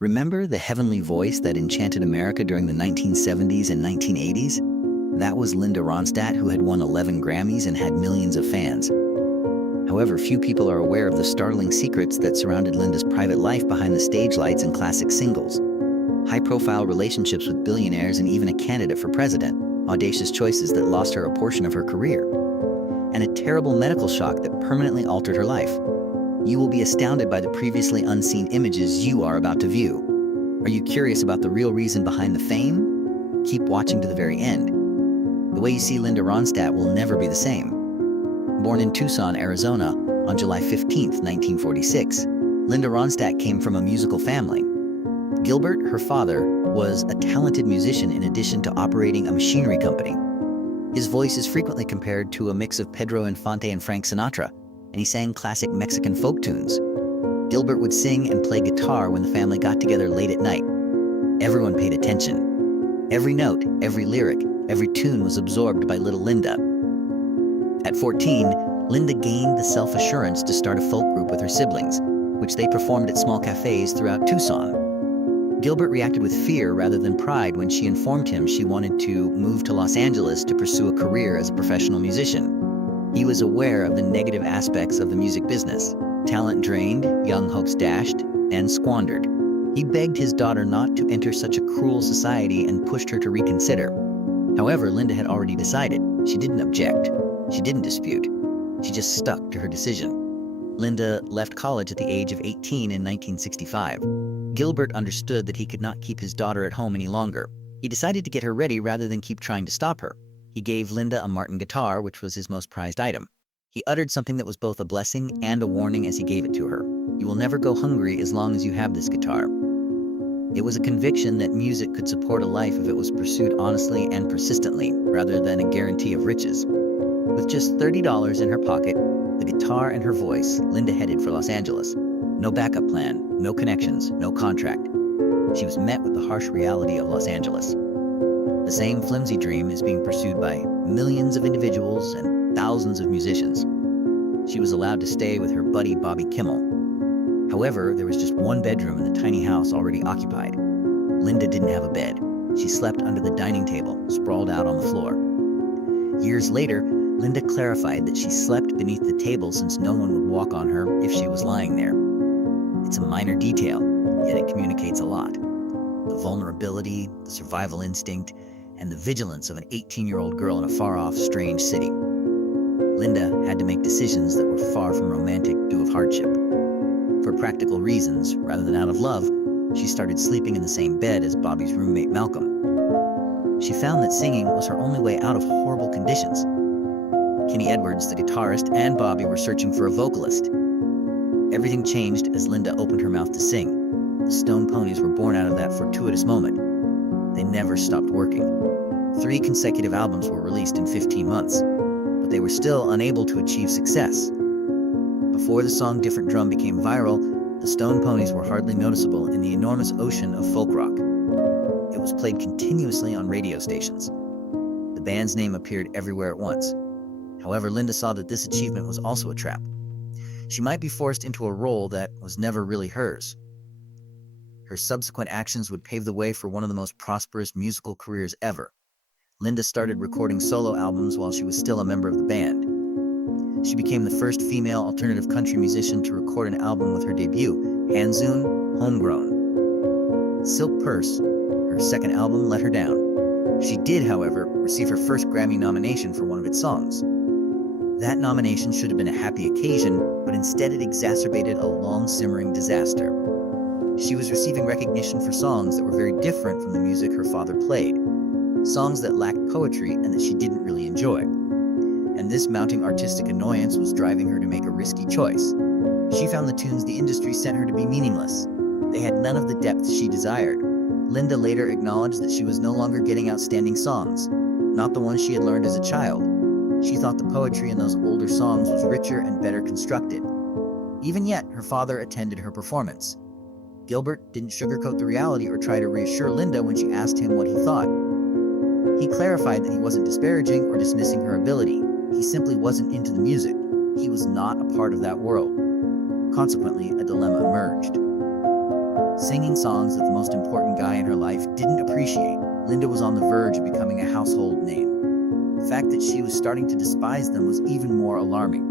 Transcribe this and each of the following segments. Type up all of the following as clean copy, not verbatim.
Remember the heavenly voice that enchanted America during the 1970s and 1980s? That was Linda Ronstadt, who had won 11 Grammys and had millions of fans. However, few people are aware of the startling secrets that surrounded Linda's private life behind the stage lights and classic singles. High-profile relationships with billionaires and even a candidate for president, audacious choices that lost her a portion of her career, and a terrible medical shock that permanently altered her life. You will be astounded by the previously unseen images you are about to view. Are you curious about the real reason behind the fame? Keep watching to the very end. The way you see Linda Ronstadt will never be the same. Born in Tucson, Arizona, on July 15, 1946, Linda Ronstadt came from a musical family. Gilbert, her father, was a talented musician in addition to operating a machinery company. His voice is frequently compared to a mix of Pedro Infante and Frank Sinatra, and he sang classic Mexican folk tunes. Gilbert would sing and play guitar when the family got together late at night. Everyone paid attention. Every note, every lyric, every tune was absorbed by little Linda. At 14, Linda gained the self-assurance to start a folk group with her siblings, which they performed at small cafes throughout Tucson. Gilbert reacted with fear rather than pride when she informed him she wanted to move to Los Angeles to pursue a career as a professional musician. He was aware of the negative aspects of the music business. Talent drained, young hopes dashed, and squandered. He begged his daughter not to enter such a cruel society and pushed her to reconsider. However, Linda had already decided. She didn't object. She didn't dispute. She just stuck to her decision. Linda left college at the age of 18 in 1965. Gilbert understood that he could not keep his daughter at home any longer. He decided to get her ready rather than keep trying to stop her. He gave Linda a Martin guitar, which was his most prized item. He uttered something that was both a blessing and a warning as he gave it to her. You will never go hungry as long as you have this guitar. It was a conviction that music could support a life if it was pursued honestly and persistently, rather than a guarantee of riches. With just $30 in her pocket, the guitar and her voice, Linda headed for Los Angeles. No backup plan, no connections, no contract. She was met with the harsh reality of Los Angeles. The same flimsy dream is being pursued by millions of individuals and thousands of musicians. She was allowed to stay with her buddy Bobby Kimmel. However, there was just one bedroom in the tiny house already occupied. Linda didn't have a bed. She slept under the dining table, sprawled out on the floor. Years later, Linda clarified that she slept beneath the table since no one would walk on her if she was lying there. It's a minor detail, yet it communicates a lot. The vulnerability, the survival instinct, and the vigilance of an 18-year-old girl in a far-off, strange city. Linda had to make decisions that were far from romantic due of hardship. For practical reasons, rather than out of love, she started sleeping in the same bed as Bobby's roommate Malcolm. She found that singing was her only way out of horrible conditions. Kenny Edwards, the guitarist, and Bobby were searching for a vocalist. Everything changed as Linda opened her mouth to sing. The Stone Ponies were born out of that fortuitous moment. They never stopped working. 3 consecutive albums were released in 15 months, but they were still unable to achieve success. Before the song Different Drum became viral, the Stone Ponies were hardly noticeable in the enormous ocean of folk rock. It was played continuously on radio stations. The band's name appeared everywhere at once. However, Linda saw that this achievement was also a trap. She might be forced into a role that was never really hers. Her subsequent actions would pave the way for one of the most prosperous musical careers ever. Linda started recording solo albums while she was still a member of the band. She became the first female alternative country musician to record an album with her debut, Hanzoon, Homegrown. Silk Purse, her second album, let her down. She did, however, receive her first Grammy nomination for one of its songs. That nomination should have been a happy occasion, but instead it exacerbated a long-simmering disaster. She was receiving recognition for songs that were very different from the music her father played, songs that lacked poetry and that she didn't really enjoy. And this mounting artistic annoyance was driving her to make a risky choice. She found the tunes the industry sent her to be meaningless. They had none of the depth she desired. Linda later acknowledged that she was no longer getting outstanding songs, not the ones she had learned as a child. She thought the poetry in those older songs was richer and better constructed. Even yet, her father attended her performance. Gilbert didn't sugarcoat the reality or try to reassure Linda when she asked him what he thought. He clarified that he wasn't disparaging or dismissing her ability. He simply wasn't into the music. He was not a part of that world. Consequently, a dilemma emerged. Singing songs that the most important guy in her life didn't appreciate, Linda was on the verge of becoming a household name. The fact that she was starting to despise them was even more alarming.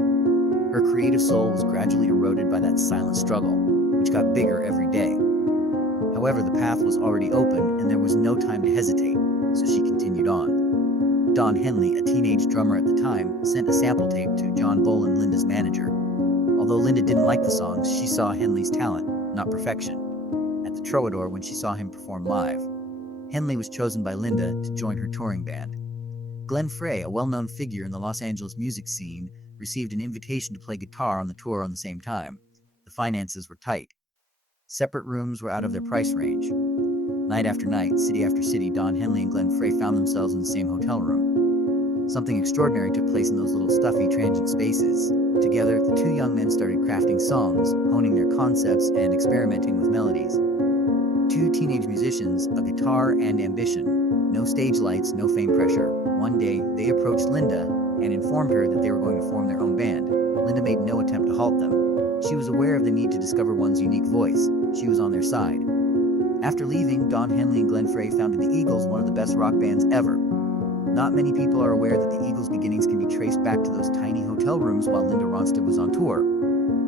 Her creative soul was gradually eroded by that silent struggle, which got bigger every day. However, the path was already open and there was no time to hesitate, so she continued on. Don Henley, a teenage drummer at the time, sent a sample tape to John Boland, Linda's manager. Although Linda didn't like the songs, she saw Henley's talent, not perfection. At the Troubadour, when she saw him perform live, Henley was chosen by Linda to join her touring band. Glenn Frey, a well-known figure in the Los Angeles music scene, received an invitation to play guitar on the tour on the same time. The finances were tight. Separate rooms were out of their price range. Night after night, city after city, Don Henley and Glenn Frey found themselves in the same hotel room. Something extraordinary took place in those little stuffy, transient spaces. Together, the two young men started crafting songs, honing their concepts, and experimenting with melodies. Two teenage musicians, a guitar and ambition. No stage lights, no fame pressure. One day, they approached Linda and informed her that they were going to form their own band. Linda made no attempt to halt them. She was aware of the need to discover one's unique voice. She was on their side. After leaving, Don Henley and Glenn Frey founded the Eagles, one of the best rock bands ever. Not many people are aware that the Eagles' beginnings can be traced back to those tiny hotel rooms while Linda Ronstadt was on tour.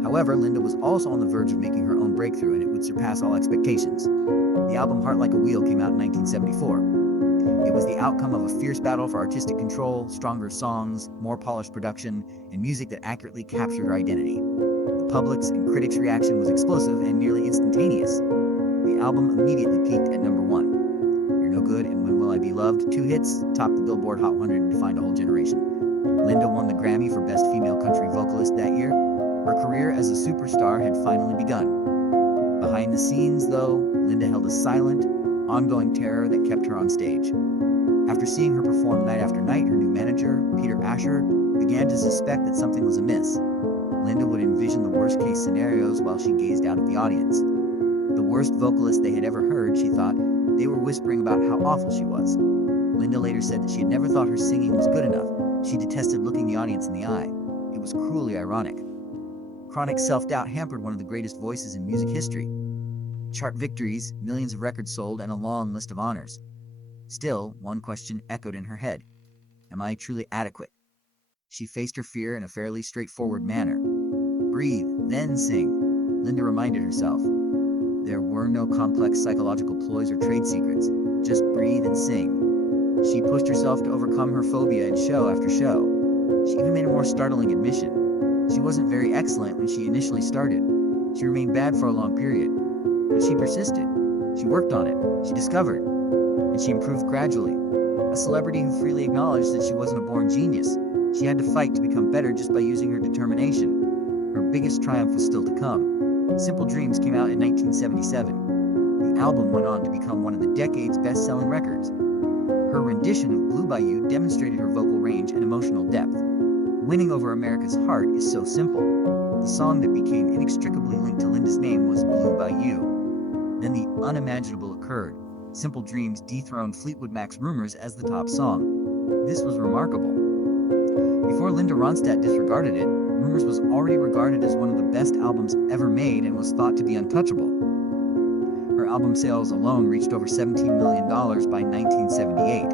However, Linda was also on the verge of making her own breakthrough, and it would surpass all expectations. The album Heart Like a Wheel came out in 1974. It was the outcome of a fierce battle for artistic control, stronger songs, more polished production, and music that accurately captured her identity. The public's and critics' reaction was explosive and nearly instantaneous. The album immediately peaked at number 1. You're No Good and When Will I Be Loved, 2 hits, topped the Billboard Hot 100 and defined a whole generation. Linda won the Grammy for Best Female Country Vocalist that year. Her career as a superstar had finally begun. Behind the scenes, though, Linda held a silent, ongoing terror that kept her on stage. After seeing her perform night after night, her new manager, Peter Asher, began to suspect that something was amiss. Linda would envision the worst-case scenarios while she gazed out at the audience. The worst vocalist they had ever heard, she thought. They were whispering about how awful she was. Linda later said that she had never thought her singing was good enough. She detested looking the audience in the eye. It was cruelly ironic. Chronic self-doubt hampered one of the greatest voices in music history. Chart victories, millions of records sold, and a long list of honors. Still, one question echoed in her head. Am I truly adequate? She faced her fear in a fairly straightforward manner. Breathe, then sing, Linda reminded herself. There were no complex psychological ploys or trade secrets. Just breathe and sing. She pushed herself to overcome her phobia in show after show. She even made a more startling admission. She wasn't very excellent when she initially started. She remained bad for a long period. But she persisted. She worked on it. She discovered. And she improved gradually. A celebrity who freely acknowledged that she wasn't a born genius. She had to fight to become better just by using her determination. Her biggest triumph was still to come. Simple Dreams came out in 1977. The album went on to become one of the decade's best-selling records. Her rendition of Blue by You demonstrated her vocal range and emotional depth. Winning over America's heart is so simple. The song that became inextricably linked to Linda's name was Blue by You. Then the unimaginable occurred. Simple Dreams dethroned Fleetwood Mac's Rumors as the top song. This was remarkable. Before Linda Ronstadt disregarded it, Rumors was already regarded as one of the best albums ever made and was thought to be untouchable. Her album sales alone reached over $17 million by 1978.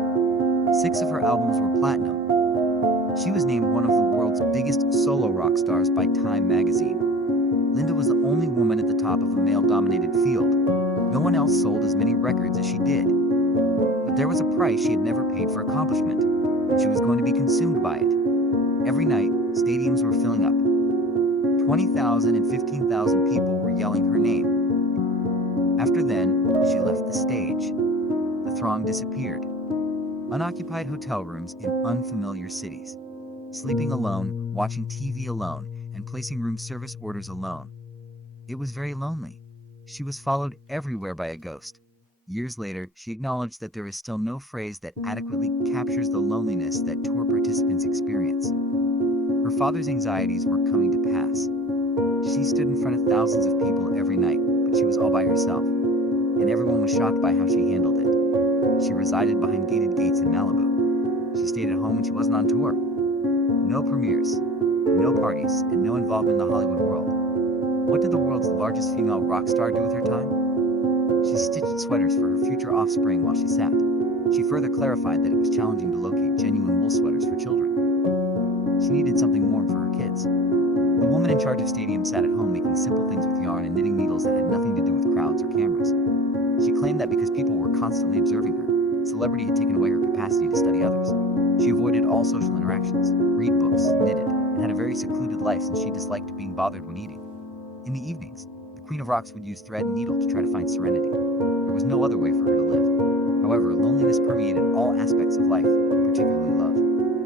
6 of her albums were platinum. She was named one of the world's biggest solo rock stars by Time magazine. Linda was the only woman at the top of a male-dominated field. No one else sold as many records as she did. But there was a price she had never paid for accomplishment, and she was going to be consumed by it. Every night, stadiums were filling up. 20,000 and 15,000 people were yelling her name. After then, she left the stage. The throng disappeared. Unoccupied hotel rooms in unfamiliar cities. Sleeping alone, watching TV alone, and placing room service orders alone. It was very lonely. She was followed everywhere by a ghost. Years later, she acknowledged that there is still no phrase that adequately captures the loneliness that tour participants experience. Her father's anxieties were coming to pass. She stood in front of thousands of people every night, but she was all by herself, and everyone was shocked by how she handled it. She resided behind gated gates in Malibu. She stayed at home when she wasn't on tour. No premieres, no parties, and no involvement in the Hollywood world. What did the world's largest female rock star do with her time? crafted sweaters for her future offspring while she sat. She further clarified that it was challenging to locate genuine wool sweaters for children. She needed something warm for her kids. The woman in charge of Stadium sat at home making simple things with yarn and knitting needles that had nothing to do with crowds or cameras. She claimed that because people were constantly observing her, celebrity had taken away her capacity to study others. She avoided all social interactions, read books, knitted, and had a very secluded life since she disliked being bothered when eating. In the evenings, the Queen of Rocks would use thread and needle to try to find serenity. There was no other way for her to live. However, loneliness permeated all aspects of life, particularly love.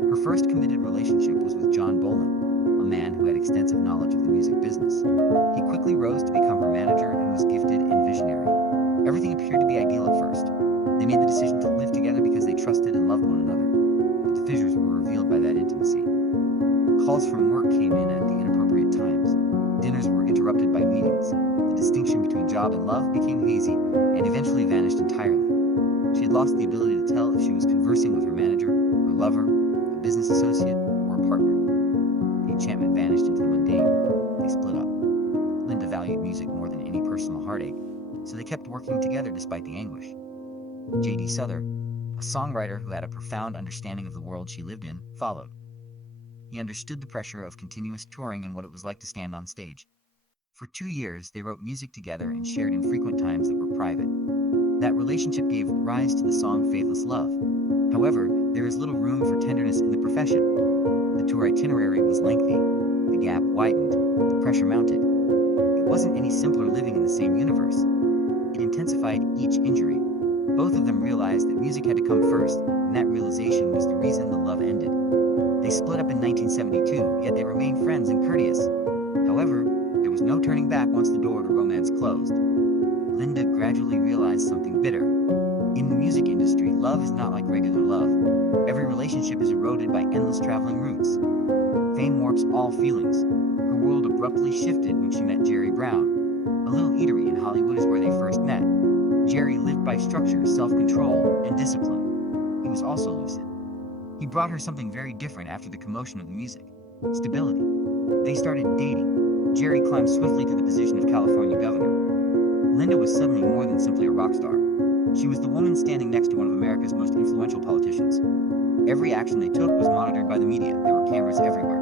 Her first committed relationship was with John Bolan, a man who had extensive knowledge of the music business. He quickly rose to become her manager and was gifted and visionary. Everything appeared to be ideal at first. They made the decision to live together because they trusted and loved one another. But the fissures were revealed by that intimacy. Calls from work came in at the inappropriate times. Dinners were interrupted by meetings. The distinction between job and love became hazy and eventually vanished entirely. She had lost the ability to tell if she was conversing with her manager, her lover, a business associate, or a partner. The enchantment vanished into the mundane. They split up. Linda valued music more than any personal heartache, so they kept working together despite the anguish. J.D. Souther, a songwriter who had a profound understanding of the world she lived in, followed. He understood the pressure of continuous touring and what it was like to stand on stage. For 2 years, they wrote music together and shared infrequent times that were private. That relationship gave rise to the song Faithless Love. However, there is little room for tenderness in the profession. The tour itinerary was lengthy, the gap widened, the pressure mounted. It wasn't any simpler living in the same universe. It intensified each injury. Both of them realized that music had to come first, and that realization was the reason the love ended. They split up in 1972, yet they remained friends and courteous. However, there was no turning back once the door to romance closed. Linda gradually realized something bitter. In the music industry, love is not like regular love. Every relationship is eroded by endless traveling routes. Fame warps all feelings. Her world abruptly shifted when she met Jerry Brown. A little eatery in Hollywood is where they first met. Jerry lived by structure, self-control, and discipline. He was also lucid. He brought her something very different after the commotion of the music: stability. They started dating. Jerry climbed swiftly to the position of California governor. Linda was suddenly more than simply a rock star. She was the woman standing next to one of America's most influential politicians. Every action they took was monitored by the media. There were cameras everywhere.